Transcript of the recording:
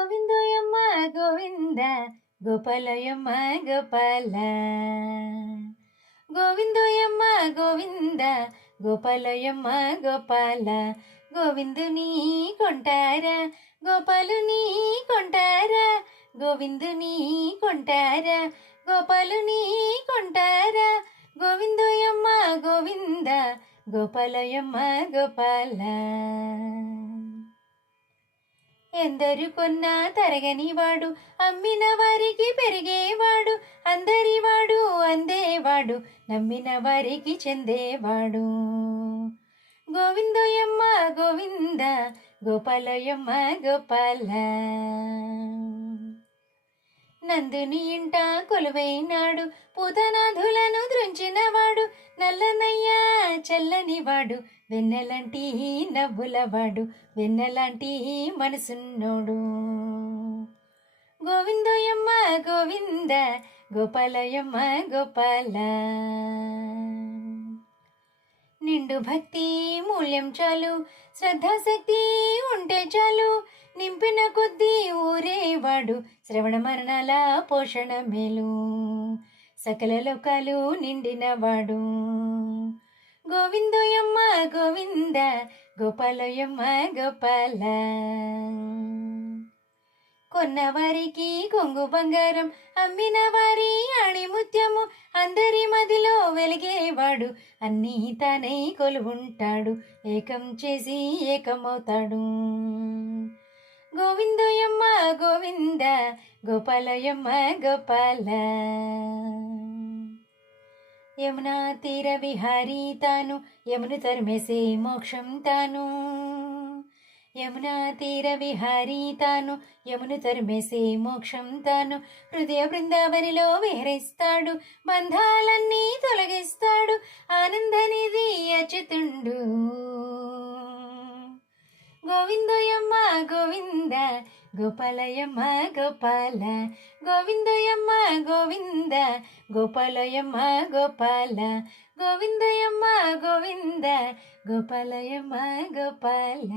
గోవిందోయమ్మ గోవింద గోపాలయమ్మ గోపాల గోవిందోయమ్మ గోవింద గోపాలయమ్మ గోపాల గోవిందుని కొంటారా గోపాలుని కొంటారా గోవిందుని కొంటారా గోపాలుని కొంటారా గోవిందోయమ్మ గోవింద గోపాలయమ్మ గోపాల ఎందరు కొన్నా తరగనివాడు అమ్మిన వారికి పెరిగేవాడు అందరివాడు అందేవాడు నమ్మిన వారికి చెందేవాడు గోవిందోయమ్మ గోవింద గోపాలయమ్మ గోపాల నందుని ఇంట కొలువైనాడు పూతనాథులను దృంచినవాడు నల్లనయ్య చల్లనివాడు వెన్నెలంటి నవ్వులవాడు వెన్నెలాంటి మనసున్నోడు గోవిందోయమ్మ గోవింద గోపాలయమ్మ గోపాల నిండు భక్తి మూల్యం చాలు శ్రద్ధాశక్తి ఉంటే చాలు నింపిన కొద్దీ ఊరేవాడు శ్రవణ మరణాల పోషణ మేలు సకల లోకాలు నిండినవాడు గోవిందోయమ్మ గోవింద గోపాలయమ్మ గోపాల కొన్నవారికి కొంగు బంగారం అమ్మిన వారి ఆణిముత్యము అందరి మదిలో వెలిగేవాడు అన్నీ తానై కొలువుంటాడు ఏకం చేసి ఏకమవుతాడు గోవిందోయమ్మ గోవింద గోపాలయమ్మ గోపాల యమునా తీర విహారీ తాను యమును తరిమేసే మోక్షం తాను యమునా తీర విహారీ తాను యమును తరిమేసే మోక్షం తాను హృదయ బృందావనిలో విహరిస్తాడు బంధాలన్నీ తొలగిస్తాడు ఆనందనిధి అచ్యుతుండు గోవిందోయమ్మ గోవింద గోపాలయమ్మ గోపాల గోవిందోయమ్మ గోవింద గోపాలయమ్మ గోపాల గోవిందోయమ్మ గోవింద గోపాలయమ్మ గోపాల